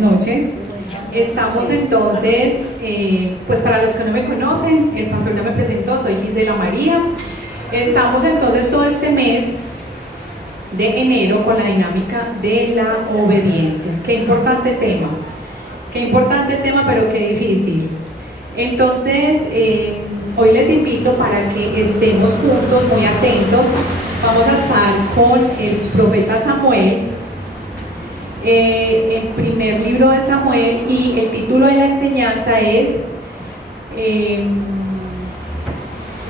noches. Estamos entonces, pues para los que no me conocen, el pastor ya me presentó, soy Gisela María. Estamos entonces todo este mes de enero con la dinámica de la obediencia. Qué importante tema, pero qué difícil. Entonces, hoy les invito para que estemos juntos, muy atentos. Vamos a estar con el profeta Samuel, el primer libro de Samuel, y el título de la enseñanza es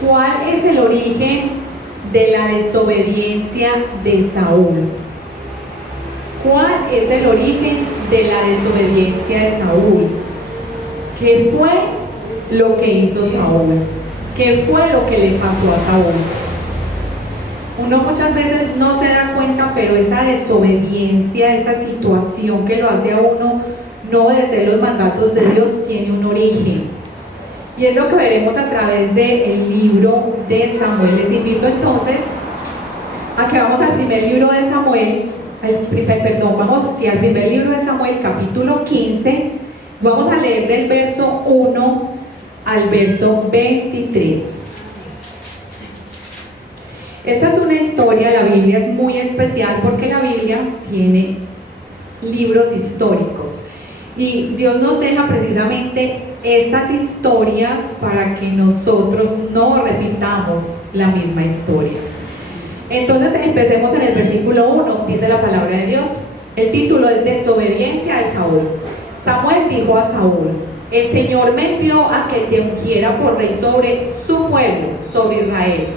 ¿cuál es el origen de la desobediencia de Saúl? ¿Cuál es el origen de la desobediencia de Saúl? ¿Qué fue lo que hizo Saúl? ¿Qué fue lo que le pasó a Saúl? Uno muchas veces no se da cuenta, pero esa desobediencia, esa situación que lo hace a uno no obedecer los mandatos de Dios, tiene un origen. Y es lo que veremos a través del libro de Samuel. Les invito entonces a que vamos al primer libro de Samuel, al primer libro de Samuel, capítulo 15. Vamos a leer del verso 1 al verso 23. Esta es una historia, la Biblia es muy especial porque la Biblia tiene libros históricos y Dios nos deja precisamente estas historias para que nosotros no repitamos la misma historia. Entonces empecemos en el versículo 1, dice la palabra de Dios. El título es Desobediencia de Saúl. Samuel dijo a Saúl: el Señor me envió a que te ungiera por rey sobre su pueblo, sobre Israel.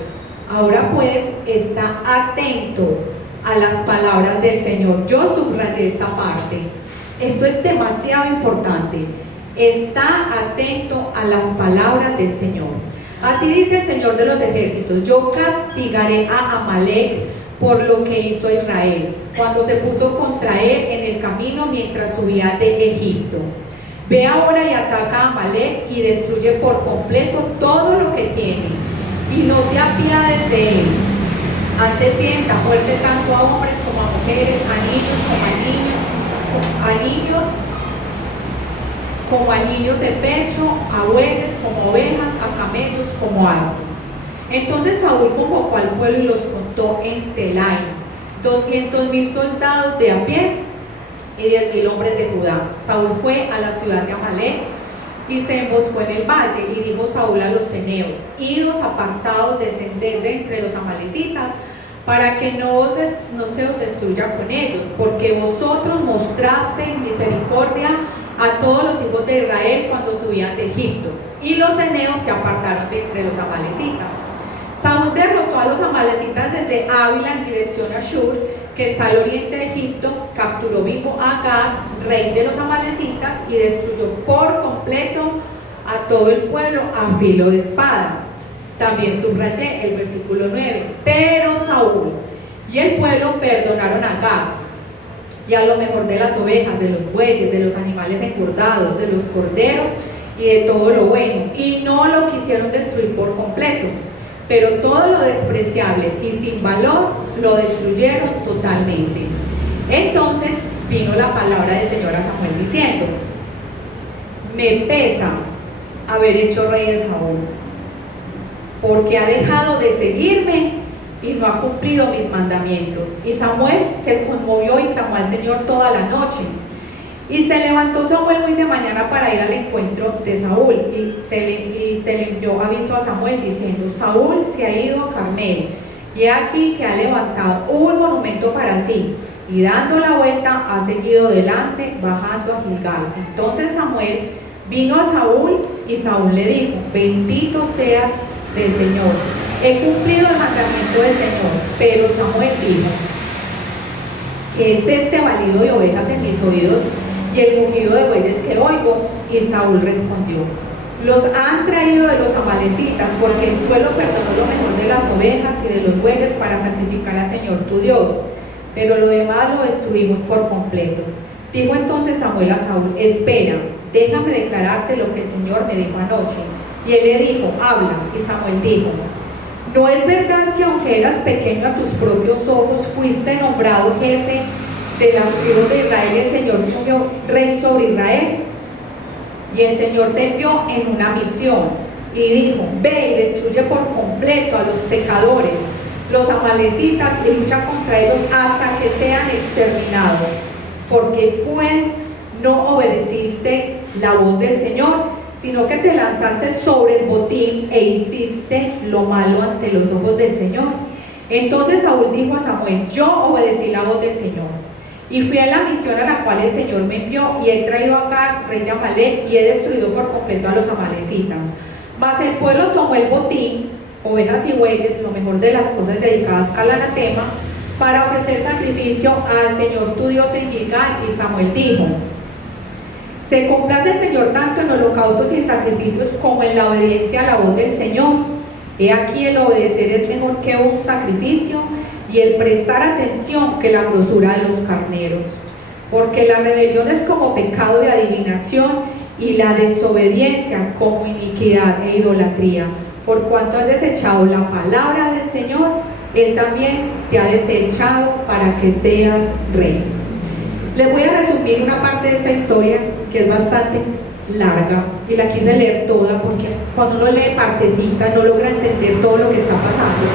Ahora pues está atento a las palabras del Señor. Yo subrayé esta parte. Esto es demasiado importante. Está atento a las palabras del Señor. Así dice el Señor de los ejércitos: yo castigaré a Amalek por lo que hizo Israel, cuando se puso contra él en el camino mientras subía de Egipto. Ve ahora y ataca a Amalek y destruye por completo todo lo que tiene, y no te apiades de él. Antes bien, da muerte tanto a hombres como a mujeres, a niños de pecho, a bueyes como ovejas, a camellos como asnos. Entonces Saúl convocó al pueblo y los contó en Telaim, 200,000 soldados de a pie y 10,000 hombres de Judá. Saúl fue a la ciudad de Amalek y se emboscó en el valle, y dijo Saúl a los ceneos: idos apartados, descended de entre los amalecitas, para que no se os destruya con ellos, porque vosotros mostrasteis misericordia a todos los hijos de Israel cuando subían de Egipto. Y los ceneos se apartaron de entre los amalecitas. Saúl derrotó a los amalecitas desde Ávila en dirección a Shur, que está al oriente de Egipto, capturó vivo a Agag, rey de los amalecitas, y destruyó por completo a todo el pueblo a filo de espada. También subrayé el versículo 9. Pero Saúl y el pueblo perdonaron a Agag y a lo mejor de las ovejas, de los bueyes, de los animales engordados, de los corderos y de todo lo bueno, y no lo quisieron destruir por completo, pero todo lo despreciable y sin valor lo destruyeron totalmente. Entonces vino la palabra del Señor a Samuel diciendo: me pesa haber hecho rey de Saúl, porque ha dejado de seguirme y no ha cumplido mis mandamientos. Y Samuel se conmovió y clamó al Señor toda la noche. Y se levantó Samuel muy de mañana para ir al encuentro de Saúl, y se le envió aviso a Samuel diciendo: Saúl se ha ido a Carmel, y he aquí que ha levantado un monumento para sí, y dando la vuelta ha seguido delante, bajando a Gilgal. Entonces Samuel vino a Saúl, y Saúl le dijo: bendito seas del Señor, he cumplido el mandamiento del Señor. Pero Samuel dijo: ¿qué es este balido de ovejas en mis oídos y el mugido de bueyes que oigo? Y Saúl respondió: los han traído de los amalecitas, porque el pueblo perdonó lo mejor de las ovejas y de los bueyes para santificar al Señor tu Dios, pero lo demás lo destruimos por completo. Dijo entonces Samuel a Saúl: espera, déjame declararte lo que el Señor me dijo anoche. Y él le dijo: habla. Y Samuel dijo: ¿no es verdad que aunque eras pequeño a tus propios ojos, fuiste nombrado jefe de las tribus de Israel, el Señor te envió rey sobre Israel, y el Señor te envió en una misión y dijo: ve y destruye por completo a los pecadores, los amalecitas, y lucha contra ellos hasta que sean exterminados, porque pues no obedeciste la voz del Señor, sino que te lanzaste sobre el botín e hiciste lo malo ante los ojos del Señor. Entonces Saúl dijo a Samuel: yo obedecí la voz del Señor y fui a la misión a la cual el Señor me envió, y he traído a Agag, rey de Amalec, y he destruido por completo a los amalecitas. Mas el pueblo tomó el botín, ovejas y bueyes, lo mejor de las cosas dedicadas al anatema, para ofrecer sacrificio al Señor tu Dios en Gilgal. Y Samuel dijo: se complace el Señor tanto en holocaustos y en sacrificios como en la obediencia a la voz del Señor. He aquí, el obedecer es mejor que un sacrificio, y el prestar atención que la grosura de los carneros. Porque la rebelión es como pecado de adivinación, y la desobediencia como iniquidad e idolatría. Por cuanto has desechado la palabra del Señor, Él también te ha desechado para que seas rey. Les voy a resumir una parte de esta historia que es bastante larga, y la quise leer toda porque cuando uno lee partecita no logra entender todo lo que está pasando.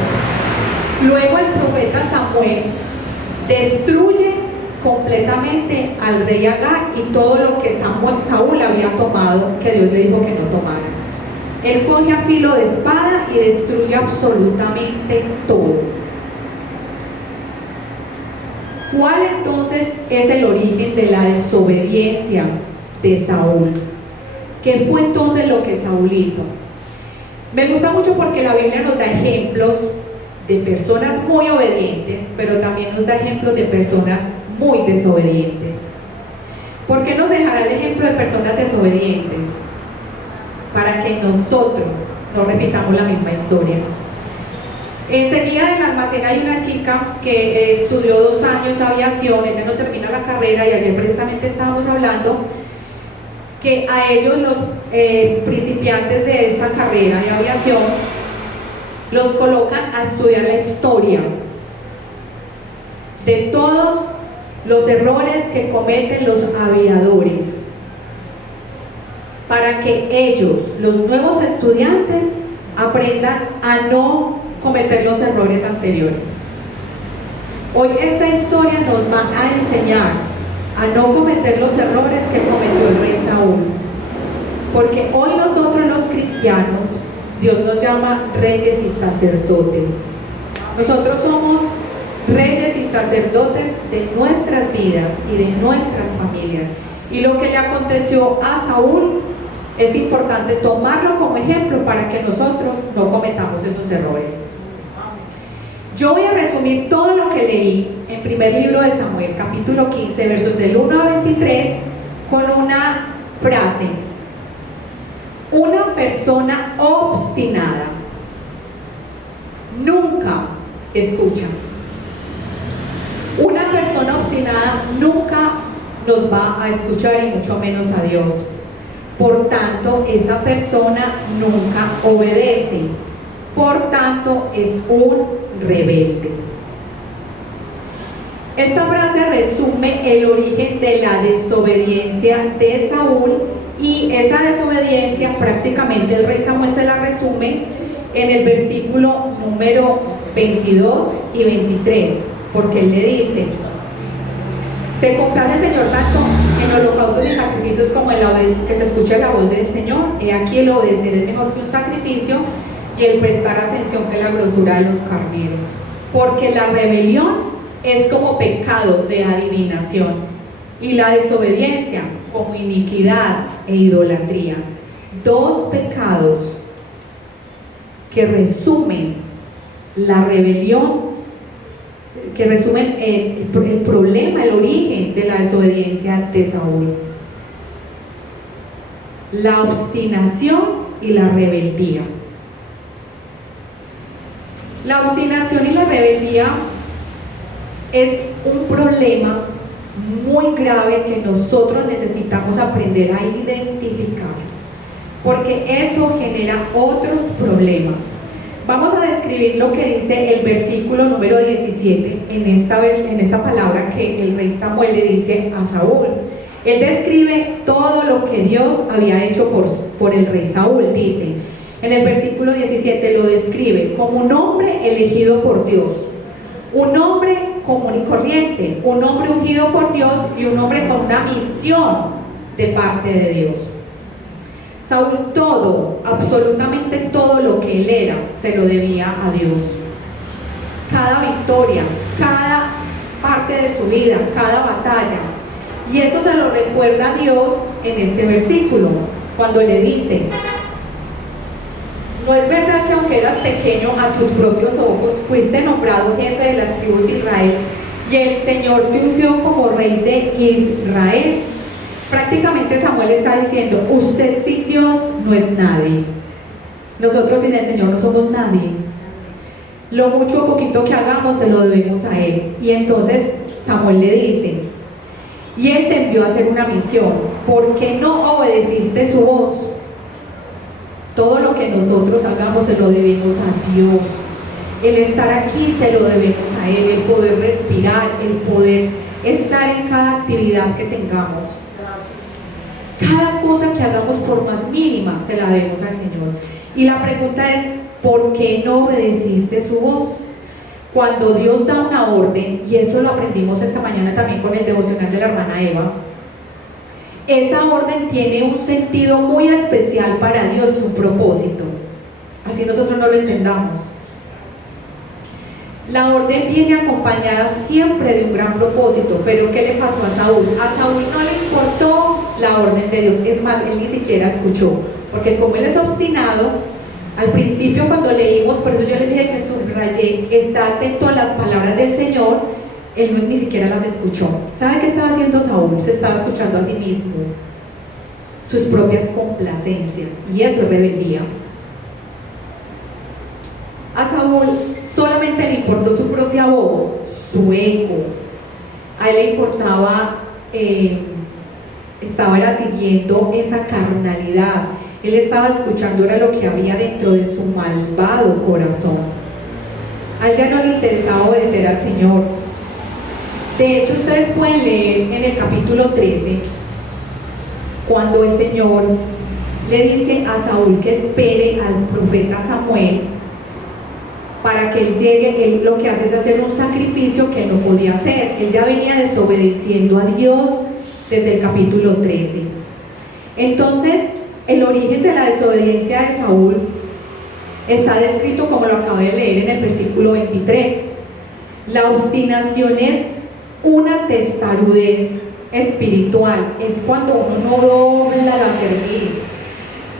Luego el profeta Samuel destruye completamente al rey Agag y todo lo que Saúl había tomado, que Dios le dijo que no tomara. Él coge a filo de espada y destruye absolutamente todo. ¿Cuál entonces es el origen de la desobediencia de Saúl? ¿Qué fue entonces lo que Saúl hizo? Me gusta mucho porque la Biblia nos da ejemplos de personas muy obedientes, pero también nos da ejemplos de personas muy desobedientes. ¿Por qué nos dejará el ejemplo de personas desobedientes? Para que nosotros no repitamos la misma historia. Enseguida en el almacén hay una chica que estudió 2 años aviación, ella no termina la carrera, y ayer precisamente estábamos hablando que a ellos, los principiantes de esta carrera de aviación, los colocan a estudiar la historia de todos los errores que cometen los aviadores, para que ellos, los nuevos estudiantes, aprendan a no cometer los errores anteriores. Hoy esta historia nos va a enseñar a no cometer los errores que cometió el rey Saúl, porque hoy nosotros los cristianos, Dios nos llama reyes y sacerdotes. Nosotros somos reyes y sacerdotes de nuestras vidas y de nuestras familias, y lo que le aconteció a Saúl es importante tomarlo como ejemplo para que nosotros no cometamos esos errores. Yo voy a resumir todo lo que leí en primer libro de Samuel, capítulo 15, versos del 1 al 23, con una frase: una persona obstinada nunca escucha. Una persona obstinada nunca nos va a escuchar, y mucho menos a Dios. Por tanto, esa persona nunca obedece. Por tanto, es un rebelde. Esta frase resume el origen de la desobediencia de Saúl, y esa desobediencia prácticamente el rey Samuel se la resume en el versículo número 22 y 23, porque él le dice: se complace el Señor tanto en holocaustos y sacrificios como en que se escuche la voz del Señor. He aquí, el obedecer es mejor que un sacrificio, y el prestar atención que la grosura de los carneros. Porque la rebelión es como pecado de adivinación, y la desobediencia como iniquidad e idolatría. 2 pecados que resumen la rebelión, que resumen el problema, el origen de la desobediencia de Saúl: la obstinación y la rebeldía. La obstinación y la rebeldía es un problema muy grave que nosotros necesitamos aprender a identificar, porque eso genera otros problemas. Vamos a describir lo que dice el versículo número 17 en esta palabra que el rey Samuel le dice a Saúl. Él describe todo lo que Dios había hecho por el rey Saúl. Dice, en el versículo 17 lo describe como un hombre elegido por Dios, un hombre común y corriente, un hombre ungido por Dios y un hombre con una misión de parte de Dios. Saúl todo, absolutamente todo lo que él era, se lo debía a Dios. Cada victoria, cada parte de su vida, cada batalla. Y eso se lo recuerda a Dios en este versículo, cuando le dice, no es verdad que aunque eras pequeño a tus propios ojos, fuiste nombrado jefe de las tribus de Israel, y el Señor te ungió como rey de Israel. Prácticamente Samuel está diciendo, usted sin Dios no es nadie. Nosotros sin el Señor no somos nadie. Lo mucho o poquito que hagamos se lo debemos a Él. Y entonces Samuel le dice, y Él te envió a hacer una misión, ¿por qué no obedeciste su voz? Todo lo que nosotros hagamos se lo debemos a Dios. El estar aquí se lo debemos a Él, el poder respirar, el poder estar en cada actividad que tengamos. Cada cosa que hagamos, por más mínima, se la debemos al Señor. Y la pregunta es, ¿por qué no obedeciste su voz? Cuando Dios da una orden, y eso lo aprendimos esta mañana también con el devocional de la hermana Eva, esa orden tiene un sentido muy especial para Dios, un propósito. Así nosotros no lo entendamos. La orden viene acompañada siempre de un gran propósito, pero ¿qué le pasó a Saúl? A Saúl no le importó la orden de Dios, es más, él ni siquiera escuchó, porque como él es obstinado, al principio cuando leímos, por eso yo les dije que subrayé, está atento a las palabras del Señor, él no, ni siquiera las escuchó. ¿Sabe qué estaba haciendo Saúl? Se estaba escuchando a sí mismo, sus propias complacencias, y eso es rebeldía. A Saúl solamente le importó su propia voz, su eco. A él le importaba, estaba siguiendo esa carnalidad. Él estaba escuchando era lo que había dentro de su malvado corazón. A él ya no le interesaba obedecer al Señor. De hecho, ustedes pueden leer en el capítulo 13, cuando el Señor le dice a Saúl que espere al profeta Samuel para que él llegue. Él lo que hace es hacer un sacrificio que él no podía hacer. Él ya venía desobedeciendo a Dios desde el capítulo 13. Entonces, el origen de la desobediencia de Saúl está descrito como lo acabo de leer en el versículo 23. La obstinación es una testarudez espiritual, es cuando uno no dobla la cerviz.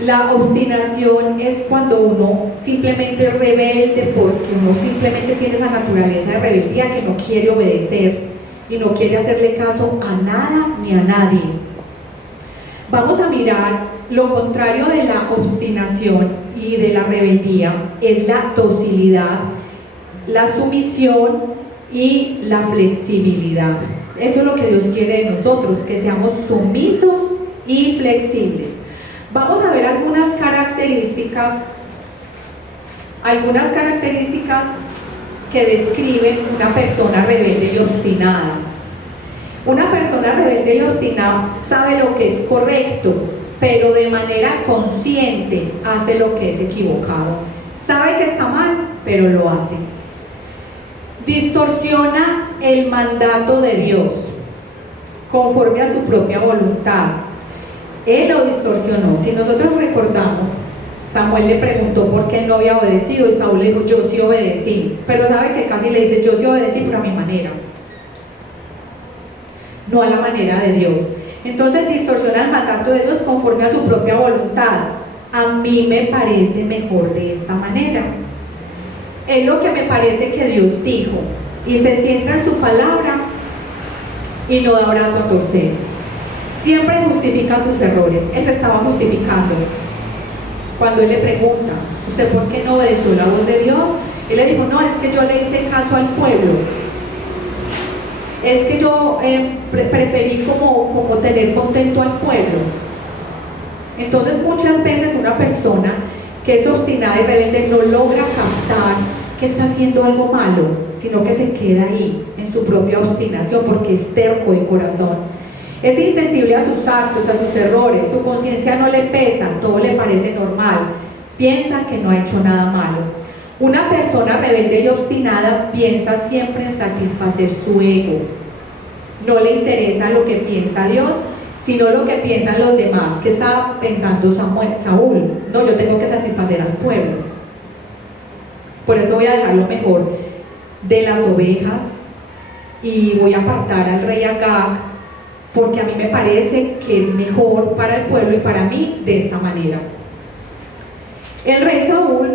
La obstinación es cuando uno simplemente es rebelde, porque uno simplemente tiene esa naturaleza de rebeldía que no quiere obedecer y no quiere hacerle caso a nada ni a nadie. Vamos a mirar lo contrario de la obstinación y de la rebeldía, es la docilidad, la sumisión y la flexibilidad. Eso es lo que Dios quiere de nosotros, que seamos sumisos y flexibles. Vamos a ver algunas características que describen una persona rebelde y obstinada. Una persona rebelde y obstinada sabe lo que es correcto, pero de manera consciente hace lo que es equivocado. Sabe que está mal, pero lo hace. Distorsiona el mandato de Dios conforme a su propia voluntad. Él lo distorsionó. Si nosotros recordamos, Samuel le preguntó por qué no había obedecido y Saúl le dijo, yo sí obedecí. Pero sabe que casi le dice, yo sí obedecí, pero a mi manera, no a la manera de Dios. Entonces distorsiona el mandato de Dios conforme a su propia voluntad. A mí me parece mejor de esta manera. Es lo que me parece que Dios dijo, y se sienta en su palabra y no da brazo a torcer. Siempre justifica sus errores. Él se estaba justificando. Cuando él le pregunta, ¿usted por qué no obedeció la voz de Dios? Él le dijo, no, es que yo le hice caso al pueblo. Es que yo preferí como tener contento al pueblo. Entonces muchas veces una persona que es obstinada y rebelde, no logra captar que está haciendo algo malo, sino que se queda ahí en su propia obstinación porque es terco de corazón. Es insensible a sus actos, a sus errores, su conciencia no le pesa, todo le parece normal, piensa que no ha hecho nada malo. Una persona rebelde y obstinada piensa siempre en satisfacer su ego. No le interesa lo que piensa Dios, sino lo que piensan los demás. ¿Qué estaba pensando Saúl? No, yo tengo que satisfacer al pueblo. Por eso voy a dejar lo mejor de las ovejas y voy a apartar al rey Agag, porque a mí me parece que es mejor para el pueblo y para mí de esta manera. El rey Saúl,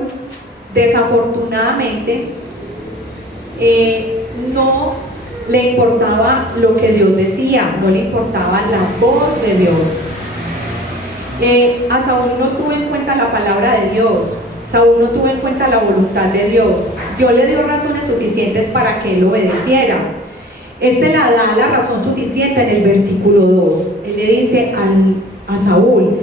desafortunadamente, no le importaba lo que Dios decía, no le importaba la voz de Dios. A Saúl no tuvo en cuenta la palabra de Dios, Saúl no tuvo en cuenta la voluntad de Dios. Dios le dio razones suficientes para que él obedeciera. Él se la da la razón suficiente en el versículo 2. Él le dice a Saúl: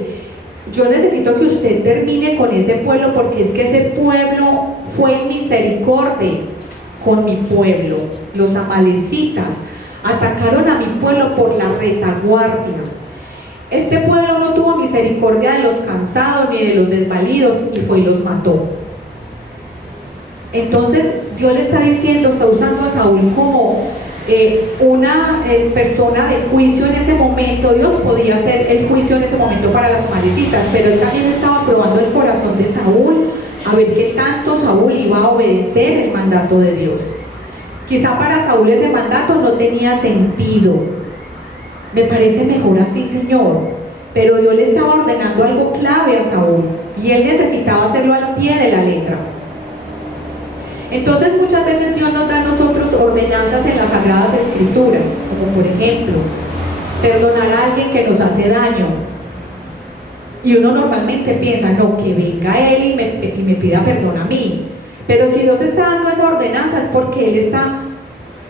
yo necesito que usted termine con ese pueblo, porque es que ese pueblo fue inmisericordia con mi pueblo. Los amalecitas atacaron a mi pueblo por la retaguardia. Este pueblo no tuvo misericordia de los cansados ni de los desvalidos y fue y los mató. Entonces Dios le está diciendo, está usando a Saúl como una persona de juicio en ese momento. Dios podía hacer el juicio en ese momento para las amalecitas, pero él también estaba probando el corazón de Saúl, a ver qué tanto Saúl iba a obedecer el mandato de Dios. Quizá para Saúl ese mandato no tenía sentido. Me parece mejor así, Señor. Pero Dios le estaba ordenando algo clave a Saúl y él necesitaba hacerlo al pie de la letra. Entonces muchas veces Dios nos da a nosotros ordenanzas en las Sagradas Escrituras, como por ejemplo, perdonar a alguien que nos hace daño. Y uno normalmente piensa, no, que venga él y me pida perdón a mí. Pero si Dios está dando esa ordenanza es porque Él está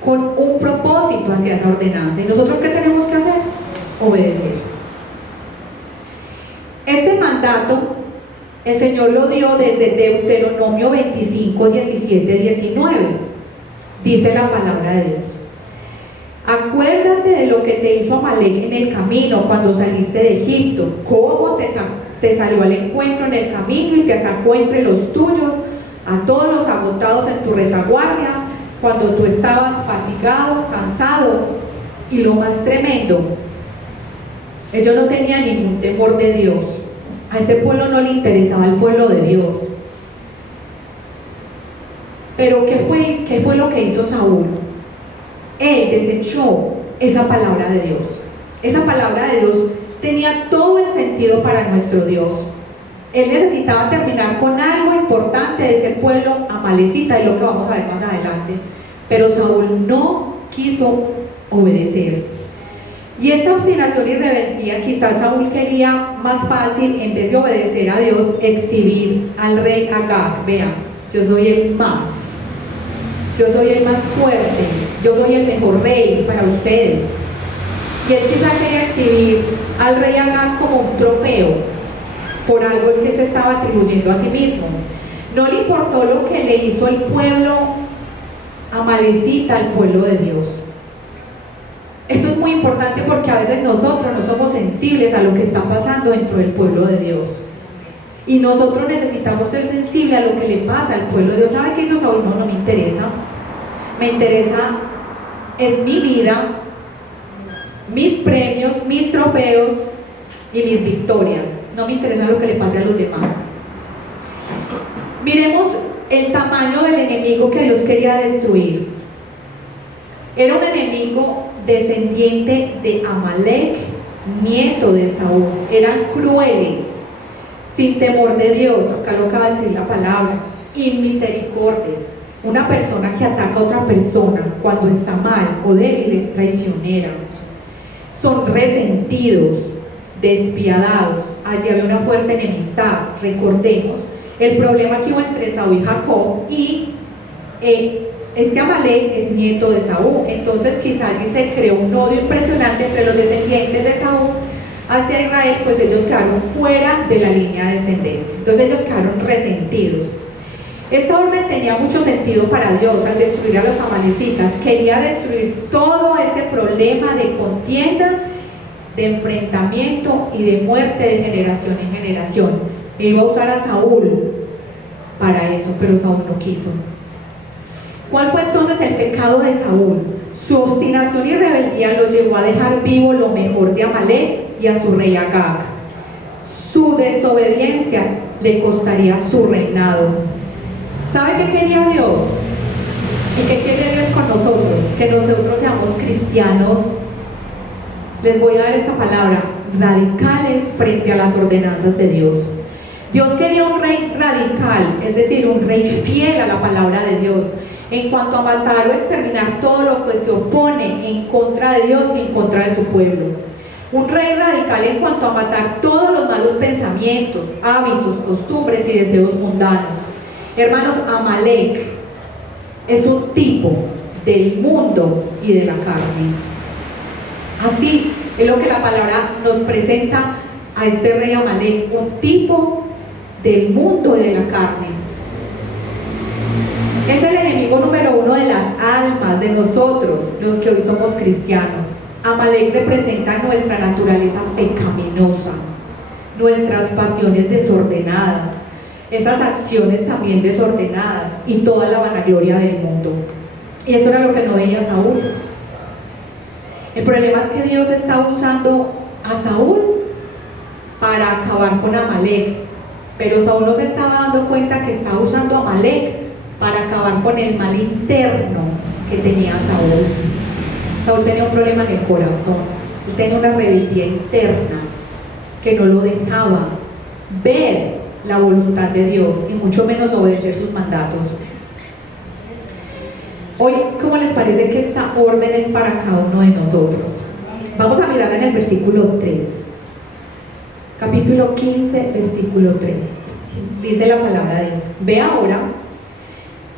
con un propósito hacia esa ordenanza. ¿Y nosotros qué tenemos que hacer? Obedecer. Este mandato el Señor lo dio desde Deuteronomio 25, 17, 19. Dice la palabra de Dios: acuérdate de lo que te hizo Amalek en el camino cuando saliste de Egipto, cómo te salió al encuentro en el camino y te atacó entre los tuyos, a todos los agotados en tu retaguardia, cuando tú estabas fatigado, cansado. Y lo más tremendo, ellos no tenían ningún temor de Dios. A ese pueblo no le interesaba el pueblo de Dios. Pero ¿qué fue lo que hizo Saúl? Él desechó esa palabra de Dios. Esa palabra de Dios tenía todo el sentido para nuestro Dios. Él necesitaba terminar con algo importante de ese pueblo amalecita, y lo que vamos a ver más adelante. Pero Saúl no quiso obedecer. Y esta obstinación y rebeldía, quizás Saúl quería más fácil, en vez de obedecer a Dios, exhibir al rey Agag. Vean, yo soy el más fuerte, yo soy el mejor rey para ustedes. Y él quizás quería exhibir al rey Agag como un trofeo por algo que se estaba atribuyendo a sí mismo. No le importó lo que le hizo el pueblo amalecita al pueblo de Dios. Esto es muy importante porque a veces nosotros no somos sensibles a lo que está pasando dentro del pueblo de Dios. Y nosotros necesitamos ser sensibles a lo que le pasa al pueblo de Dios. ¿Sabe qué hizo Saúl? No me interesa. Me interesa, es mi vida, mis premios, mis trofeos y mis victorias. No me interesa lo que le pase a los demás. Miremos el tamaño del enemigo que Dios quería destruir. Era un enemigo descendiente de Amalek, nieto de Saúl. Eran crueles, sin temor de Dios. Acá lo acaba de escribir la palabra. Inmisericordias. Una persona que ataca a otra persona cuando está mal o débil es traicionera. Son resentidos, despiadados. Allí había una fuerte enemistad. Recordemos el problema que hubo entre Saúl y Jacob, y este Amalek es nieto de Saúl. Entonces quizá allí se creó un odio impresionante entre los descendientes de Saúl hacia Israel, pues ellos quedaron fuera de la línea de descendencia. Entonces ellos quedaron resentidos. Esta orden tenía mucho sentido para Dios al destruir a los amalecitas. Quería destruir todo ese problema de contienda, de enfrentamiento y de muerte de generación en generación. E iba a usar a Saúl para eso, pero Saúl no quiso. ¿Cuál fue entonces el pecado de Saúl? Su obstinación y rebeldía lo llevó a dejar vivo lo mejor de Amalek y a su rey Agag. Su desobediencia le costaría su reinado. ¿Sabe qué quería Dios? ¿Y qué quiere Dios con nosotros? Que nosotros seamos cristianos, les voy a dar esta palabra, radicales frente a las ordenanzas de Dios. Dios quería un rey radical, es decir, un rey fiel a la palabra de Dios, en cuanto a matar o exterminar todo lo que se opone en contra de Dios y en contra de su pueblo. Un rey radical en cuanto a matar todos los malos pensamientos, hábitos, costumbres y deseos mundanos. Hermanos, Amalek es un tipo del mundo y de la carne. Así es lo que la palabra nos presenta a este rey Amalek, un tipo del mundo y de la carne. Es el enemigo número uno de las almas de nosotros, los que hoy somos cristianos. Amalek representa nuestra naturaleza pecaminosa, nuestras pasiones desordenadas, esas acciones también desordenadas y toda la vanagloria del mundo. Y eso era lo que no veía Saúl. El problema es que Dios está usando a Saúl para acabar con Amalek, pero Saúl no se estaba dando cuenta que estaba usando a Amalek para acabar con el mal interno que tenía Saúl. Saúl tenía un problema en el corazón, él tenía una rebeldía interna que no lo dejaba ver la voluntad de Dios y mucho menos obedecer sus mandatos. Hoy, ¿cómo les parece que esta orden es para cada uno de nosotros? Vamos a mirarla en el versículo 3, capítulo 15, versículo 3. Dice la palabra de Dios: ve ahora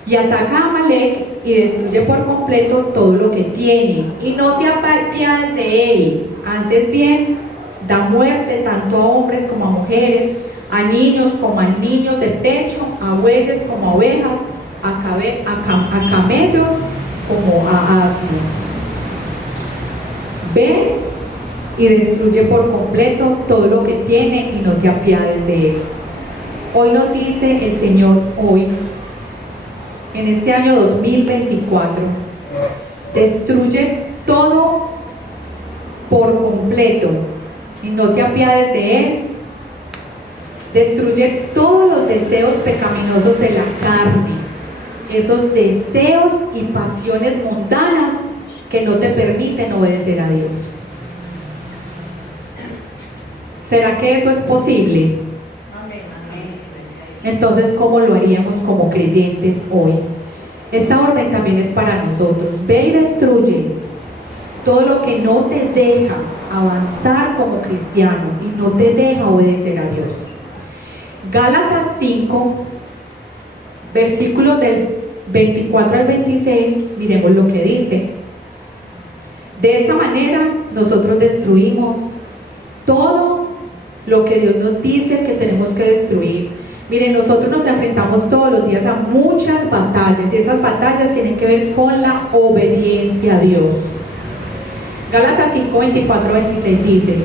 y ataca a Amalek y destruye por completo todo lo que tiene, y no te apiades de él, antes bien da muerte tanto a hombres como a mujeres, a niños como a niños de pecho, a bueyes como a ovejas, a camellos como a asnos. Ve y destruye por completo todo lo que tiene y no te apiades de él. Hoy nos dice el Señor, hoy, en este año 2024, destruye todo por completo y no te apiades de él. Destruye todos los deseos pecaminosos de la carne, esos deseos y pasiones mundanas que no te permiten obedecer a Dios. ¿Será que eso es posible? Entonces, ¿cómo lo haríamos como creyentes hoy? Esta orden también es para nosotros. Ve y destruye todo lo que no te deja avanzar como cristiano y no te deja obedecer a Dios. Gálatas 5, versículos del 24 al 26, miremos lo que dice. De esta manera nosotros destruimos todo lo que Dios nos dice que tenemos que destruir. Miren, nosotros nos enfrentamos todos los días a muchas batallas y esas batallas tienen que ver con la obediencia a Dios. Gálatas 5, 24, 26 dice: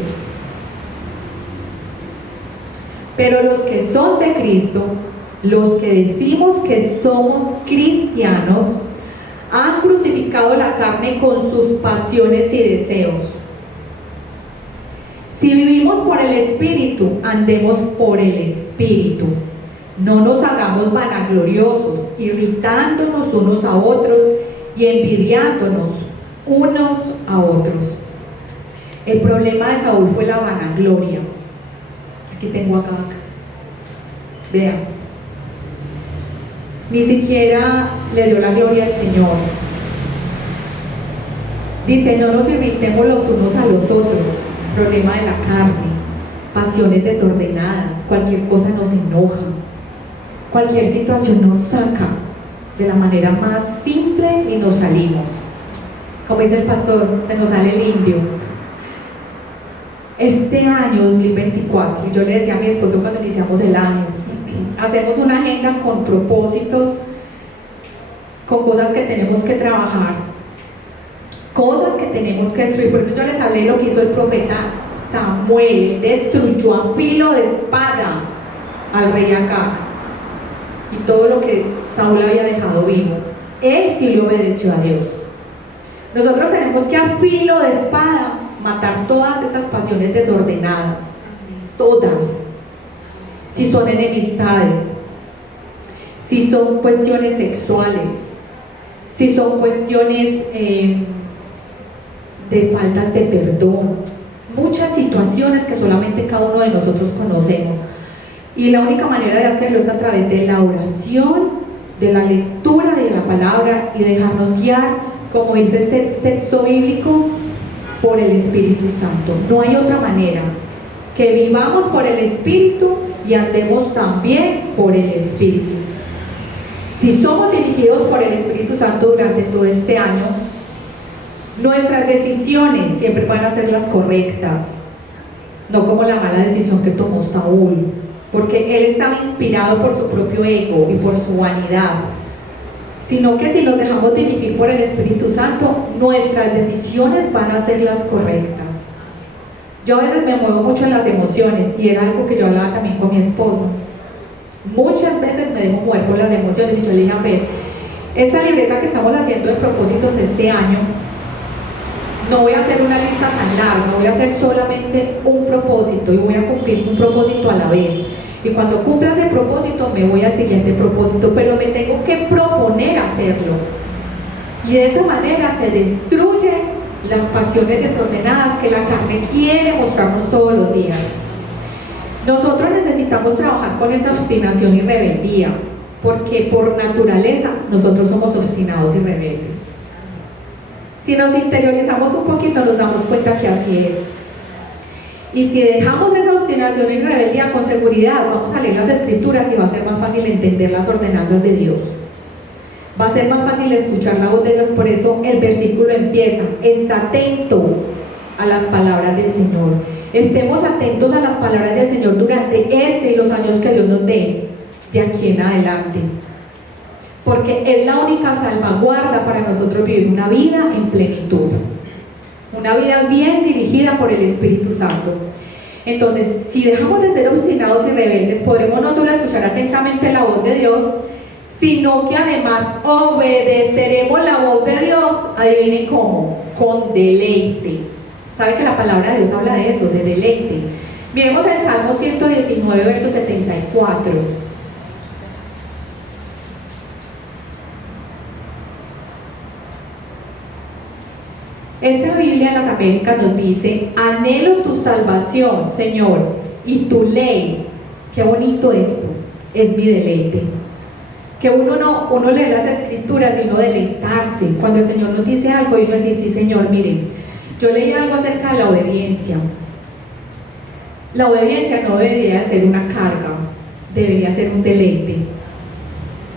pero los que son de Cristo, los que decimos que somos cristianos, han crucificado la carne con sus pasiones y deseos. Si vivimos por el Espíritu, andemos por el Espíritu. No nos hagamos vanagloriosos, irritándonos unos a otros y envidiándonos unos a otros. El problema de Saúl fue la vanagloria. Aquí tengo acá. Vean. Ni siquiera le dio la gloria al Señor. Dice: no nos irritemos los unos a los otros. Problema de la carne, pasiones desordenadas, cualquier cosa nos enoja, cualquier situación nos saca de la manera más simple y nos salimos. Como dice el pastor, se nos sale el indio. este año 2024, y yo le decía a mi esposo cuando iniciamos el año, hacemos una agenda con propósitos, con cosas que tenemos que trabajar, cosas que tenemos que destruir. Por eso yo les hablé de lo que hizo el profeta Samuel. Él destruyó a filo de espada al rey Agag y todo lo que Saúl había dejado vivo. Él sí le obedeció a Dios. Nosotros tenemos que a filo de espada matar todas esas pasiones desordenadas, todas. Si son enemistades, si son cuestiones sexuales, si son cuestiones de faltas de perdón, muchas situaciones que solamente cada uno de nosotros conocemos. Y la única manera de hacerlo es a través de la oración, de la lectura de la palabra y dejarnos guiar, como dice este texto bíblico, por el Espíritu Santo. No hay otra manera. Que vivamos por el Espíritu y andemos también por el Espíritu. Si somos dirigidos por el Espíritu Santo durante todo este año, nuestras decisiones siempre van a ser las correctas, no como la mala decisión que tomó Saúl, porque él estaba inspirado por su propio ego y por su vanidad, sino que si nos dejamos dirigir por el Espíritu Santo, nuestras decisiones van a ser las correctas. Yo a veces me muevo mucho en las emociones, y era algo que yo hablaba también con mi esposo. Muchas veces me dejo mover por las emociones, y yo le dije a Fer, esta libreta que estamos haciendo de propósitos este año, no voy a hacer una lista tan larga, voy a hacer solamente un propósito y voy a cumplir un propósito a la vez. Y cuando cumpla ese propósito me voy al siguiente propósito, pero me tengo que proponer hacerlo. Y de esa manera se destruyen las pasiones desordenadas que la carne quiere mostrarnos todos los días. Nosotros necesitamos trabajar con esa obstinación y rebeldía, porque por naturaleza nosotros somos obstinados y rebeldes. Si nos interiorizamos un poquito nos damos cuenta que así es. Y si dejamos esa obstinación y rebeldía, con seguridad vamos a leer las Escrituras y va a ser más fácil entender las ordenanzas de Dios. Va a ser más fácil escuchar la voz de Dios. Por eso el versículo empieza: está atento a las palabras del Señor. Estemos atentos a las palabras del Señor durante este y los años que Dios nos dé de aquí en adelante, porque es la única salvaguarda para nosotros vivir una vida en plenitud, una vida bien dirigida por el Espíritu Santo. Entonces, si dejamos de ser obstinados y rebeldes, podremos no solo escuchar atentamente la voz de Dios, sino que además obedeceremos la voz de Dios. Adivinen cómo: con deleite. ¿Sabe que la palabra de Dios habla de eso, de deleite? Miremos el Salmo 119, verso 74. Esta Biblia de las Américas nos dice: anhelo tu salvación, Señor, y tu ley. Qué bonito esto, es mi deleite. Que uno lee las Escrituras y uno deleitarse cuando el Señor nos dice algo y uno dice: sí, Señor, miren, yo leí algo acerca de la obediencia. La obediencia no debería ser una carga, debería ser un deleite.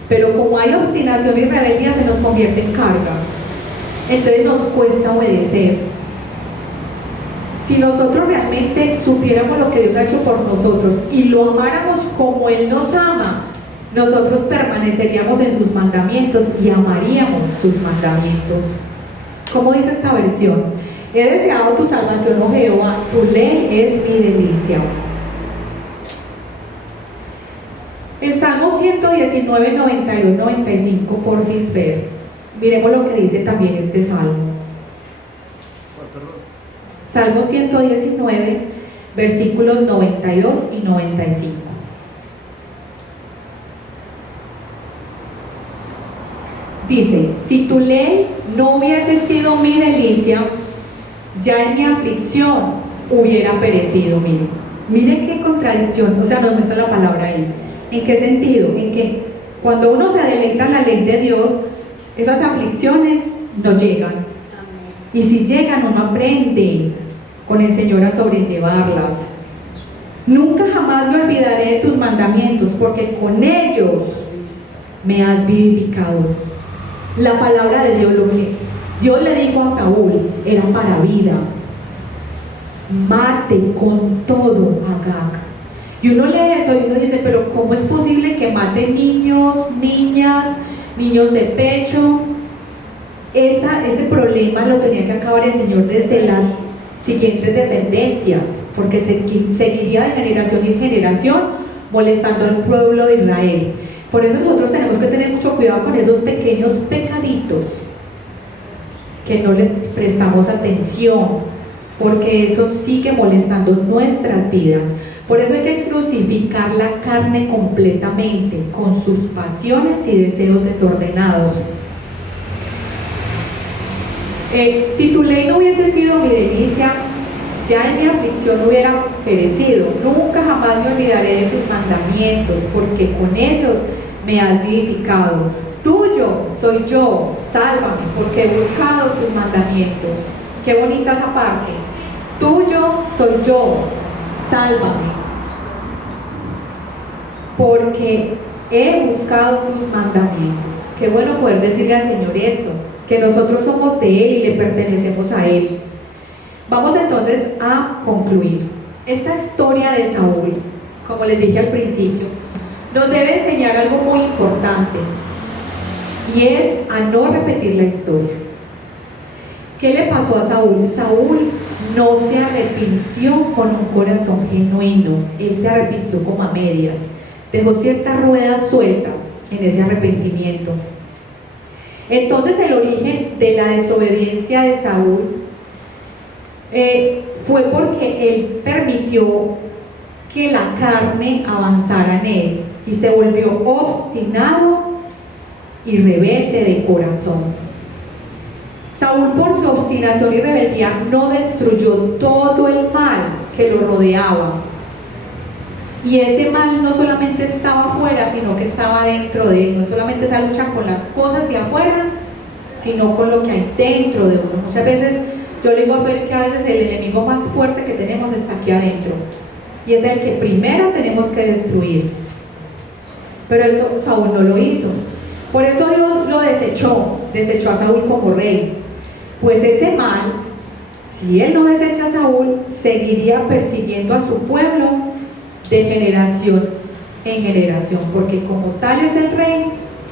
Pero como hay obstinación y rebeldía, se nos convierte en carga. Entonces nos cuesta obedecer. Si nosotros realmente supiéramos lo que Dios ha hecho por nosotros y lo amáramos como Él nos ama, nosotros permaneceríamos en sus mandamientos y amaríamos sus mandamientos. ¿Cómo dice esta versión? He deseado tu salvación, oh Jehová, tu ley es mi delicia. El Salmo 119, 92, 95, por Fisfer. Miremos lo que dice también este salmo. Salmo 119, versículos 92 y 95. Dice: si tu ley no hubiese sido mi delicia, ya en mi aflicción hubiera perecido. Mire qué contradicción, o sea, nos muestra la palabra ahí. ¿En qué sentido? En que cuando uno se deleita en la ley de Dios, esas aflicciones no llegan. Y si llegan, uno aprende con el Señor a sobrellevarlas. Nunca jamás me olvidaré de tus mandamientos, porque con ellos me has vivificado. La palabra de Dios, lo que Dios le dijo a Saúl, era para vida. mate con todo a Agag. Y uno lee eso y uno dice, pero ¿cómo es posible que maten niños, niñas, niños de pecho? Ese problema lo tenía que acabar el Señor desde las siguientes descendencias, porque seguiría de generación en generación molestando al pueblo de Israel. Por eso nosotros tenemos que tener mucho cuidado con esos pequeños pecaditos que no les prestamos atención, porque eso sigue molestando nuestras vidas. Por eso hay que crucificar la carne completamente, con sus pasiones y deseos desordenados. Si tu ley no hubiese sido mi delicia, ya en mi aflicción hubiera perecido. Nunca jamás me olvidaré de tus mandamientos, porque con ellos me has vivificado. Tuyo soy yo, sálvame, porque he buscado tus mandamientos. Qué bonita esa parte. Tuyo soy yo, sálvame, porque he buscado tus mandamientos. Qué bueno poder decirle al Señor esto, que nosotros somos de Él y le pertenecemos a Él. Vamos entonces a concluir. Esta historia de Saúl, como les dije al principio, nos debe enseñar algo muy importante, y es a no repetir la historia. ¿Qué le pasó a Saúl? Saúl no se arrepintió con un corazón genuino, él se arrepintió como a medias, dejó ciertas ruedas sueltas en ese arrepentimiento. Entonces el origen de la desobediencia de Saúl fue porque él permitió que la carne avanzara en él y se volvió obstinado y rebelde de corazón. Saúl, por su obstinación y rebeldía, no destruyó todo el mal que lo rodeaba, y ese mal no solamente estaba afuera, sino que estaba dentro de él. No solamente esa lucha con las cosas de afuera, sino con lo que hay dentro de uno. Muchas veces yo le digo a ver que a veces el enemigo más fuerte que tenemos está aquí adentro, y es el que primero tenemos que destruir. Pero eso Saúl no lo hizo. Por eso Dios lo desechó a Saúl como rey. Pues ese mal, si él no desecha a Saúl, seguiría persiguiendo a su pueblo de generación en generación, porque como tal es el rey,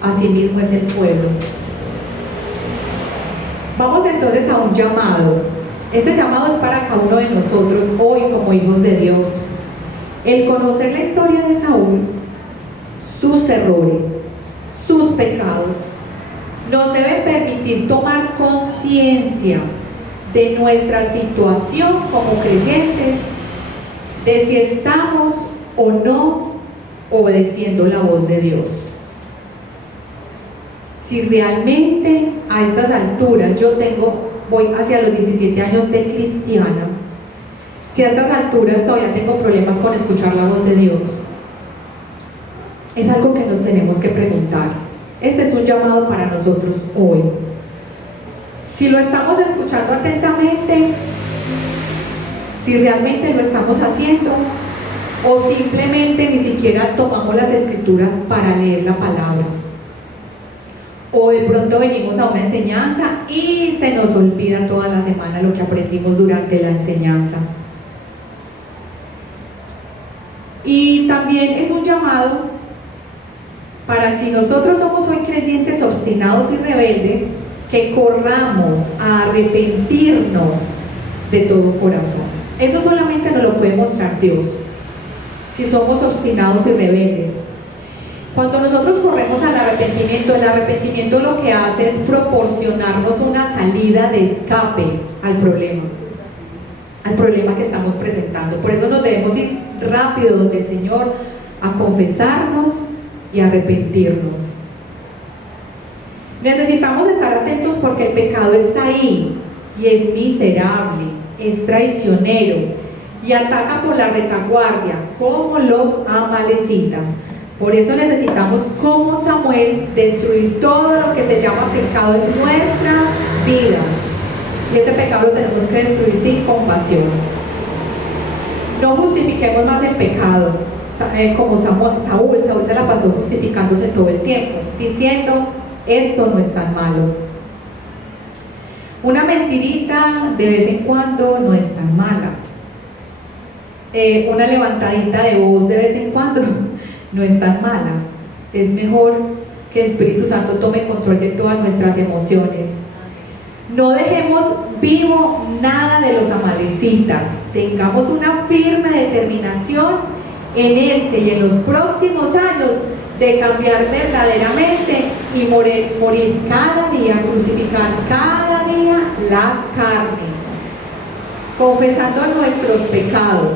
así mismo es el pueblo. Vamos entonces a un llamado. Ese llamado es para cada uno de nosotros hoy como hijos de Dios. El conocer la historia de Saúl, sus errores, sus pecados, nos debe permitir tomar conciencia de nuestra situación como creyentes, de si estamos o no obedeciendo la voz de Dios. Si realmente a estas alturas voy hacia los 17 años de cristiana, si a estas alturas todavía tengo problemas con escuchar la voz de Dios, es algo que nos tenemos que preguntar. Este es un llamado para nosotros hoy. Si lo estamos escuchando atentamente, si realmente lo estamos haciendo, o simplemente ni siquiera tomamos las escrituras para leer la palabra, o de pronto venimos a una enseñanza y se nos olvida toda la semana lo que aprendimos durante la enseñanza. Y también es un llamado para, si nosotros somos hoy creyentes obstinados y rebeldes, que corramos a arrepentirnos de todo corazón. Eso solamente nos lo puede mostrar Dios, si somos obstinados y rebeldes. Cuando nosotros corremos al arrepentimiento, el arrepentimiento lo que hace es proporcionarnos una salida de escape al problema que estamos presentando. Por eso nos debemos ir rápido donde el Señor a confesarnos y arrepentirnos. Necesitamos estar atentos porque el pecado está ahí y es miserable, es traicionero y ataca por la retaguardia como los amalecitas. Por eso necesitamos, como Samuel, destruir todo lo que se llama pecado en nuestras vidas, y ese pecado lo tenemos que destruir sin compasión. No justifiquemos más el pecado como Saúl se la pasó justificándose todo el tiempo, diciendo: esto no es tan malo. Una mentirita de vez en cuando no es tan mala. una levantadita de voz de vez en cuando no es tan mala. Es mejor que el Espíritu Santo tome control de todas nuestras emociones. No dejemos vivo nada de los amalecitas. Tengamos una firme determinación en este y en los próximos años de cambiar verdaderamente y morir cada día, crucificar cada día la carne, confesando nuestros pecados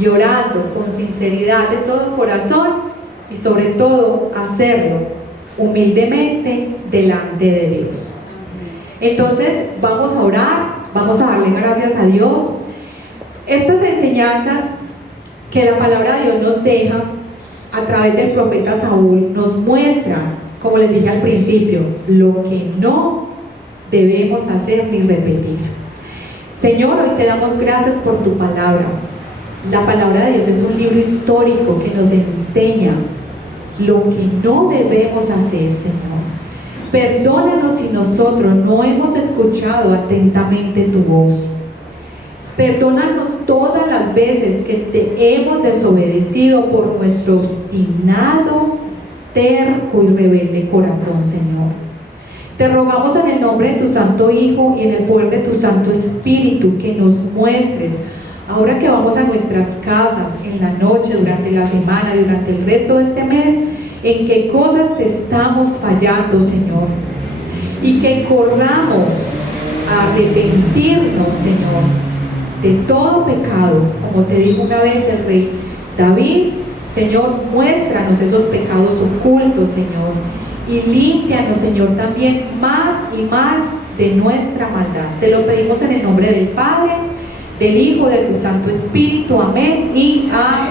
y orando con sinceridad de todo corazón, y sobre todo hacerlo humildemente delante de Dios. Entonces vamos a orar, vamos a darle gracias a Dios. Estas enseñanzas que la palabra de Dios nos deja a través del profeta Saúl nos muestran, como les dije al principio, lo que no debemos hacer ni repetir. Señor, hoy te damos gracias por tu palabra. La palabra de Dios es un libro histórico que nos enseña lo que no debemos hacer, Señor. Perdónanos si nosotros no hemos escuchado atentamente tu voz. Perdónanos todas las veces que te hemos desobedecido por nuestro obstinado, terco y rebelde corazón, Señor. Te rogamos en el nombre de tu Santo Hijo y en el poder de tu Santo Espíritu que nos muestres, ahora que vamos a nuestras casas, en la noche, durante la semana, durante el resto de este mes, en qué cosas te estamos fallando, Señor, y que corramos a arrepentirnos, Señor, de todo pecado, como te dijo una vez el rey David. Señor, muéstranos esos pecados ocultos, Señor, y límpianos, Señor, también más y más de nuestra maldad. Te lo pedimos en el nombre del Padre, del Hijo, de tu Santo Espíritu. Amén y amén.